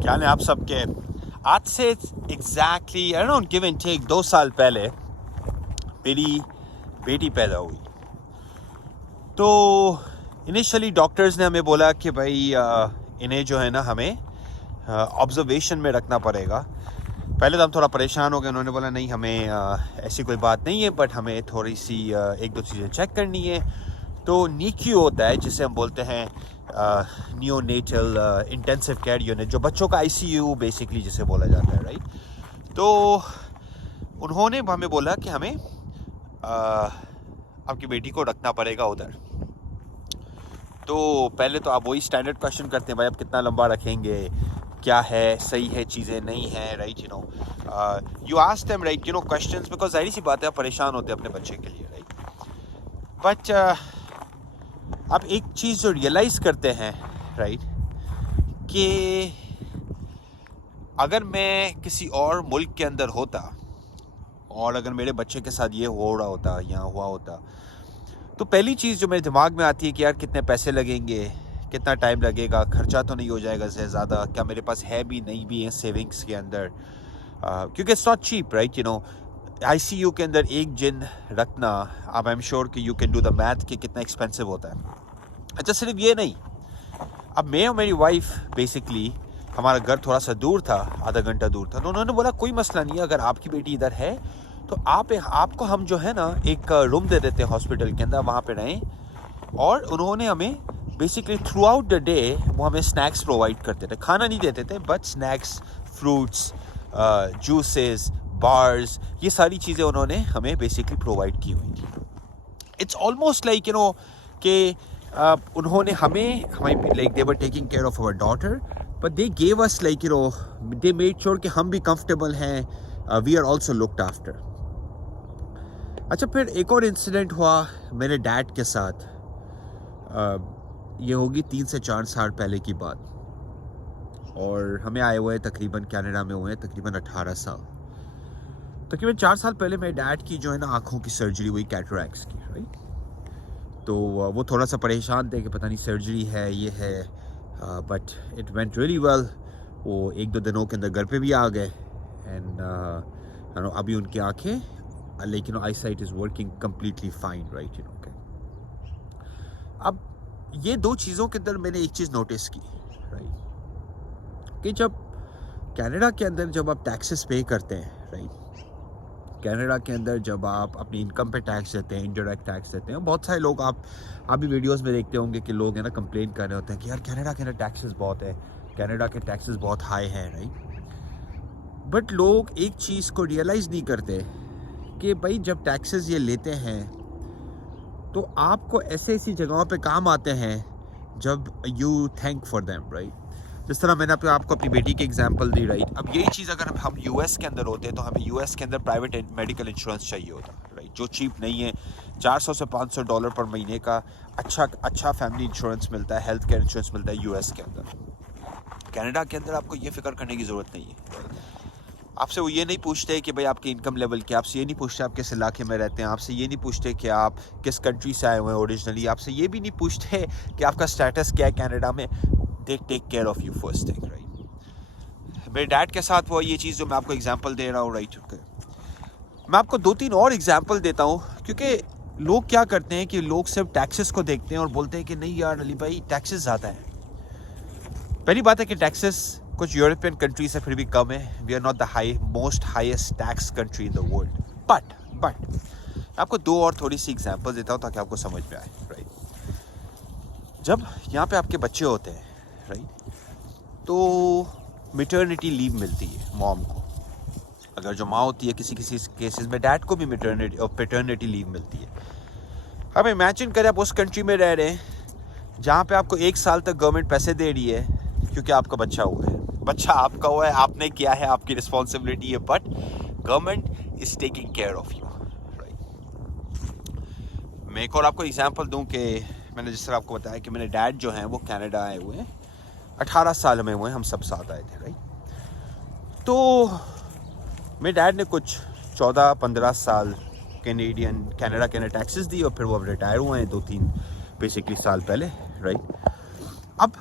क्या हाल है आप सबके। आज से exactly I don't give and take 2 साल पहले मेरी बेटी पैदा हुई। तो इनिशियली डॉक्टर्स ने हमें बोला कि भाई इन्हें जो है ना हमें ऑब्जर्वेशन में रखना पड़ेगा। पहले तो हम थोड़ा परेशान हो गए। उन्होंने बोला नहीं हमें ऐसी कोई बात नहीं है, बट हमें थोड़ी सी एक दो चीज़ें चेक करनी है। तो नीक्यू होता है जिसे हम बोलते हैं नियोनेटल इंटेंसिव केयर यूनिट, जो बच्चों का आईसीयू बेसिकली जिसे बोला जाता है, राइट। तो उन्होंने हमें बोला कि हमें आपकी बेटी को रखना पड़ेगा उधर। तो पहले तो आप वही स्टैंडर्ड क्वेश्चन करते हैं, भाई आप कितना लंबा रखेंगे, क्या है, सही है, चीज़ें नहीं है, right. You ask them, right, questions, because जाहिर सी बात है आप परेशान होते हैं अपने बच्चे के लिए, राइट। बट आप एक चीज़ जो रियलाइज़ करते हैं, राइट, कि अगर मैं किसी और मुल्क के अंदर होता और अगर मेरे बच्चे के साथ ये हो रहा होता, यहाँ हुआ होता, तो पहली चीज़ जो मेरे दिमाग में आती है कि यार कितने पैसे लगेंगे, कितना टाइम लगेगा, खर्चा तो नहीं हो जाएगा ज़्यादा, क्या मेरे पास है भी नहीं भी है सेविंग्स के अंदर, क्योंकि it's not cheap, right. ICU के अंदर एक जिन रखना, अब आई एम श्योर कि you can do the math कि कितना एक्सपेंसिव होता है। अच्छा, सिर्फ ये नहीं, अब मैं और मेरी वाइफ बेसिकली, हमारा घर थोड़ा सा दूर था, आधा घंटा दूर था। तो उन्होंने बोला कोई मसला नहीं है, अगर आपकी बेटी इधर है तो आपको हम जो है ना एक रूम दे देते हैं हॉस्पिटल के अंदर, वहाँ पे रहें। और उन्होंने हमें basically through out the day वो हमें स्नैक्स प्रोवाइड करते थे, खाना नहीं देते थे, but snacks, fruits, juices, bars, ये सारी चीज़ें उन्होंने हमें बेसिकली प्रोवाइड की हुई थी। इट्स ऑलमोस्ट लाइक कि उन्होंने हमारी like they were taking care of our daughter, but they gave us like they made sure कि हम भी कंफर्टेबल हैं, we are also looked after. अच्छा, फिर एक और इंसिडेंट हुआ मेरे डैड के साथ। ये होगी 3 से 4 साल पहले की बात, और हमें आए हुए तकरीबन कनाडा में हुए तकरीबन 18 साल। तकरीबन 4 साल पहले मेरे डैड की जो है ना आँखों की सर्जरी हुई, कैटरैक्ट्स की, राइट। तो वो थोड़ा सा परेशान थे कि पता नहीं सर्जरी है, ये है, but it went really well. वो 1-2 दिनों के अंदर घर पे भी आ गए, एंड अभी उनकी आँखें, लेकिन eyesight is working completely fine, right. अब ये 2 चीज़ों के अंदर मैंने एक चीज़ नोटिस की, राइट, कि जब कनाडा के अंदर जब आप टैक्सेस पे करते हैं, राइट, कनाडा के अंदर जब आप अपनी इनकम पे टैक्स देते हैं, इनडायरेक्ट टैक्स देते हैं, बहुत सारे लोग आप भी वीडियोस में देखते होंगे कि लोग है ना कंप्लेन कर रहे होते हैं कि यार कनाडा के अंदर टैक्सेस बहुत है, कनाडा के टैक्सेस बहुत हाई हैं, राइट। बट लोग एक चीज़ को रियलाइज़ नहीं करते कि भाई जब टैक्सेस ये लेते हैं तो आपको ऐसे ऐसी जगहों पे काम आते हैं जब you thank for them, right. जिस तरह मैंने आपको अपनी बेटी की एग्जांपल दी, राइट। अब यही चीज़ अगर हम यूएस के अंदर होते तो हमें यूएस के अंदर प्राइवेट मेडिकल इंश्योरेंस चाहिए होता, राइट, जो चीप नहीं है। $400 से $500 पर महीने का अच्छा फैमिली इंश्योरेंस मिलता है, हेल्थ केयर इंश्योरेंस मिलता है यूएस के अंदर। कनाडा के अंदर आपको ये फिक्र करने की ज़रूरत नहीं है। आपसे वो ये नहीं पूछते कि भाई आपकी इनकम लेवल क्या, आपसे ये नहीं पूछते आप किस इलाके में रहते हैं, आपसे ये नहीं पूछते कि आप किस कंट्री से आए हुए हैं ओरिजिनली, आपसे ये भी नहीं पूछते कि आपका स्टेटस क्या है कनाडा में। They take care of you first thing, right. मेरे डैड के साथ वो ये चीज़ जो मैं आपको एग्जांपल दे रहा हूँ, राइट। मैं आपको 2-3 और एग्जांपल देता हूँ, क्योंकि लोग क्या करते हैं कि लोग सिर्फ टैक्सेस को देखते हैं और बोलते हैं कि नहीं यार अली भाई टैक्सेस ज़्यादा है। पहली बात है कि टैक्सेस कुछ यूरोपियन कंट्री से फिर भी कम है। We are not the most highest tax country in the world, but आपको 2 और थोड़ी सी एग्जांपल देता हूँ ताकि आपको समझ में आए, राइट। जब यहाँ पे आपके बच्चे होते हैं, राइट, तो मैटरनिटी लीव मिलती है मॉम को। अगर जो माँ होती है, किसी केसेस में डैड को भी मैटरनिटी और पैटर्निटी लीव मिलती है। अब इमेजिन करें आप उस कंट्री में रह रहे हैं जहाँ पे आपको 1 साल तक गवर्नमेंट पैसे दे रही है क्योंकि आपका बच्चा हुआ है। बच्चा आपका हुआ है, आपने किया है, आपकी रिस्पॉन्सिबिलिटी है, but government is taking care of you, right. मैं एक और आपको एग्जांपल दूं कि मैंने जिस तरह आपको बताया कि मेरे डैड जो हैं वो कनाडा आए हुए हैं, 18 साल में हुए, हम सब साथ आए थे, राइट। तो मेरे डैड ने कुछ 14-15 साल कनाडा के टैक्सेस दी और फिर वो अब रिटायर हुए हैं 2-3 बेसिकली साल पहले, राइट। अब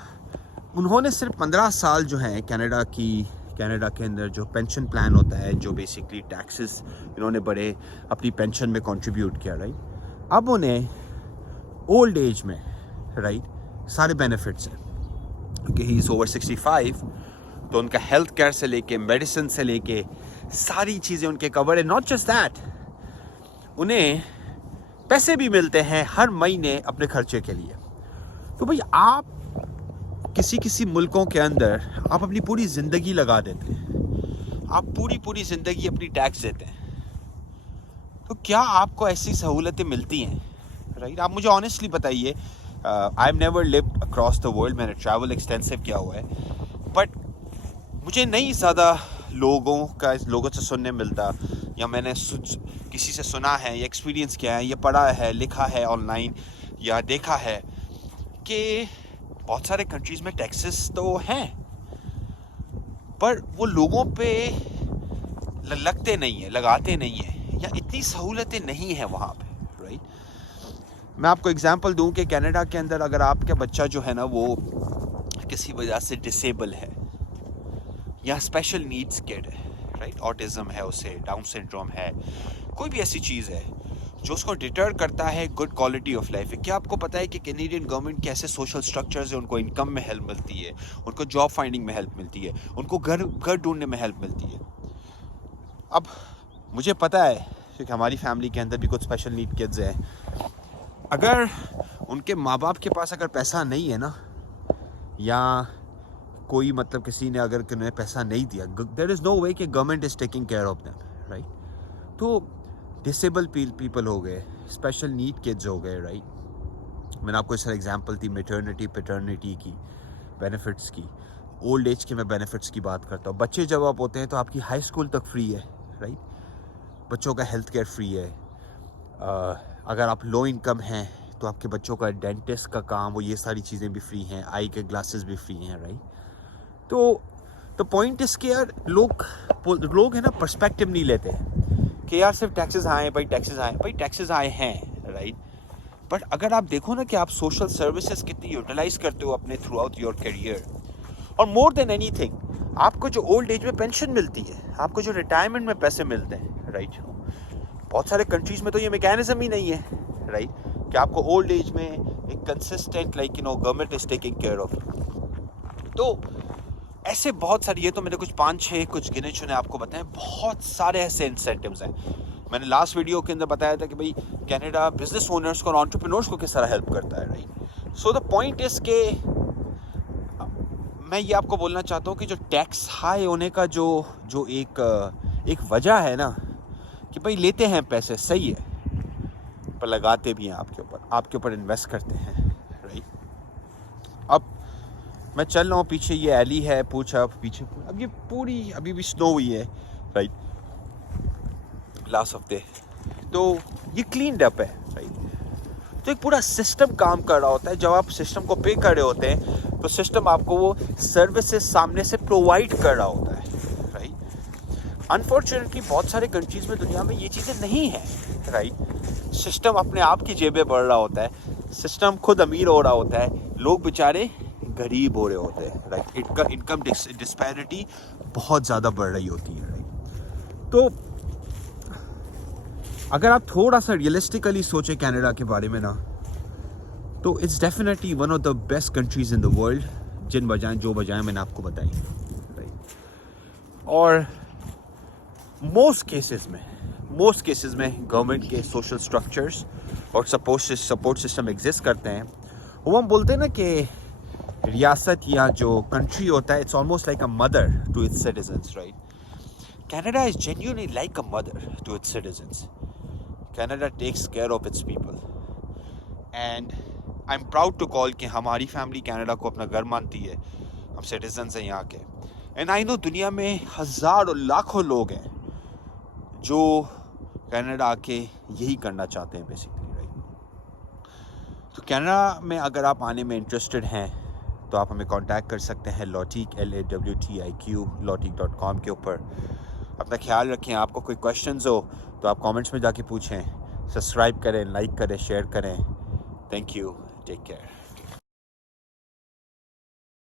उन्होंने सिर्फ 15 साल जो है कनाडा के अंदर जो पेंशन प्लान होता है, जो बेसिकली टैक्सेस इन्होंने बड़े अपनी पेंशन में कंट्रीब्यूट किया, राइट। अब उन्हें ओल्ड एज में, राइट, सारे बेनिफिट्स हैं क्योंकि ही इज़ ओवर 65, तो उनका हेल्थ केयर से लेके मेडिसिन से लेके सारी चीज़ें उनके कवर है। नॉट जस्ट दैट, उन्हें पैसे भी मिलते हैं हर महीने अपने खर्चे के लिए। तो भाई आप किसी मुल्कों के अंदर आप अपनी पूरी ज़िंदगी लगा देते हैं, आप पूरी ज़िंदगी अपनी टैक्स देते हैं, तो क्या आपको ऐसी सहूलतें मिलती हैं, राइट? आप मुझे ऑनेस्टली बताइए। I have never lived across the world, मैंने ट्रैवल एक्सटेंसिव किया हुआ है, बट मुझे नहीं ज़्यादा लोगों से सुनने मिलता, या मैंने किसी से सुना है या एक्सपीरियंस किया है या पढ़ा है, लिखा है ऑनलाइन या देखा है कि बहुत सारे कंट्रीज़ में टैक्सेस तो हैं पर वो लोगों पे लगते नहीं है, लगाते नहीं है, या इतनी सहूलतें नहीं है वहाँ पे, राइट? मैं आपको एग्जांपल दूं कि कनाडा के अंदर अगर आपका बच्चा जो है ना वो किसी वजह से डिसेबल है या स्पेशल नीड्स किड है, राइट, ऑटिज्म है, उसे डाउन सिंड्रोम है, कोई भी ऐसी चीज़ है जो उसको डिटर करता है गुड क्वालिटी ऑफ लाइफ है। क्या आपको पता है कि कैनेडियन गवर्नमेंट के ऐसे सोशल स्ट्रक्चर्स हैं, उनको इनकम में हेल्प मिलती है, उनको जॉब फाइंडिंग में हेल्प मिलती है, उनको घर ढूंढने में हेल्प मिलती है। अब मुझे पता है कि हमारी फैमिली के अंदर भी कुछ स्पेशल नीड किड्स हैं, अगर उनके माँ बाप के पास अगर पैसा नहीं है ना, या कोई मतलब किसी ने अगर उन्हें पैसा नहीं दिया, देयर इज़ नो वे कि government is taking care of them, right? तो डिसेबल पीपल हो गए, स्पेशल नीड किड्स हो गए, राइट? मैंने आपको इस तरह एग्जांपल दी मैटरनिटी पैटर्निटी की बेनिफिट्स की, ओल्ड एज के मैं बेनिफिट्स की बात करता हूँ। बच्चे जब आप होते हैं तो आपकी हाई स्कूल तक फ्री है, राइट? बच्चों का हेल्थ केयर फ्री है। अगर आप लो इनकम हैं तो आपके बच्चों का डेंटिस्ट का काम, वो ये सारी चीज़ें भी फ्री हैं, आई के ग्लासेस भी फ्री हैं, राइट? तो द पॉइंट इज़ कि यार लोग है ना पर्सपेक्टिव नहीं लेते कि यार सिर्फ टैक्सेस आए, भाई टैक्सेस आए हैं, राइट? बट अगर आप देखो ना कि आप सोशल सर्विसेज कितनी यूटिलाइज करते हो अपने थ्रू आउट योर करियर, और मोर देन एनीथिंग आपको जो ओल्ड एज में पेंशन मिलती है, आपको जो रिटायरमेंट में पैसे मिलते हैं, राइट? बहुत सारे कंट्रीज़ में तो ये मैकेनिज्म ही नहीं है, राइट, कि आपको ओल्ड एज में एक consistent government is taking care of. तो ऐसे बहुत सारे, ये तो मैंने कुछ 5-6 कुछ गिने चुने आपको बताएं, बहुत सारे ऐसे इंसेंटिव्स हैं। मैंने लास्ट वीडियो के अंदर बताया था कि भाई कनाडा बिजनेस ओनर्स को और एंटरप्रेन्योर्स को किस तरह हेल्प करता है, right? So the point is के मैं ये आपको बोलना चाहता हूँ कि जो टैक्स हाई होने का जो एक वजह है ना, कि भाई लेते हैं पैसे, सही है, पर लगाते भी हैं आपके ऊपर इन्वेस्ट करते हैं, राइट? अब मैं चल रहा हूँ, पीछे ये एली है, पीछे अब ये पूरी अभी भी स्नो हुई है, राइट, लास्ट हफ्ते, तो ये क्लीन्ड अप है, राइट? तो एक पूरा सिस्टम काम कर रहा होता है। जब आप सिस्टम को पे कर रहे होते हैं तो सिस्टम आपको वो सर्विसेज सामने से प्रोवाइड कर रहा होता है, राइट? अनफॉर्चुनेटली बहुत सारे कंट्रीज़ में दुनिया में ये चीज़ें नहीं है, राइट? सिस्टम अपने आप की जेबें बढ़ रहा होता है, सिस्टम खुद अमीर हो रहा होता है, लोग बेचारे गरीब हो रहे होते हैं, राइट? इनकम डिस्पैरिटी बहुत ज़्यादा बढ़ रही होती है, राइट? तो अगर आप थोड़ा सा रियलिस्टिकली सोचें कनाडा के बारे में ना, तो it's definitely one of the best countries in the world, जो बजाय मैंने आपको बताई, राइट? और मोस्ट केसेस में गवर्नमेंट के सोशल स्ट्रक्चर्स और सपोर्ट सिस्टम एग्जिस्ट करते हैं। वो हम बोलते हैं ना कि रियासत या जो कंट्री होता है, it's almost like a mother to its citizens, right? Canada is genuinely like a mother to its citizens. Canada takes care of its people. And I'm proud to call कि हमारी फैमिली कनाडा को अपना घर मानती है, हम citizens हैं यहाँ के। एंड आई नो दुनिया में हज़ारों लाखों लोग हैं जो कनाडा आके यही करना चाहते हैं बेसिकली, राइट? तो कनाडा में अगर आप आने में इंटरेस्टेड हैं तो आप हमें कांटेक्ट कर सकते हैं लॉटिक LAWTIQ lawtik.com के ऊपर। अपना ख्याल रखें। आपको कोई क्वेश्चंस हो तो आप कमेंट्स में जाके पूछें। सब्सक्राइब करें, लाइक करें, शेयर करें। Thank you, take care.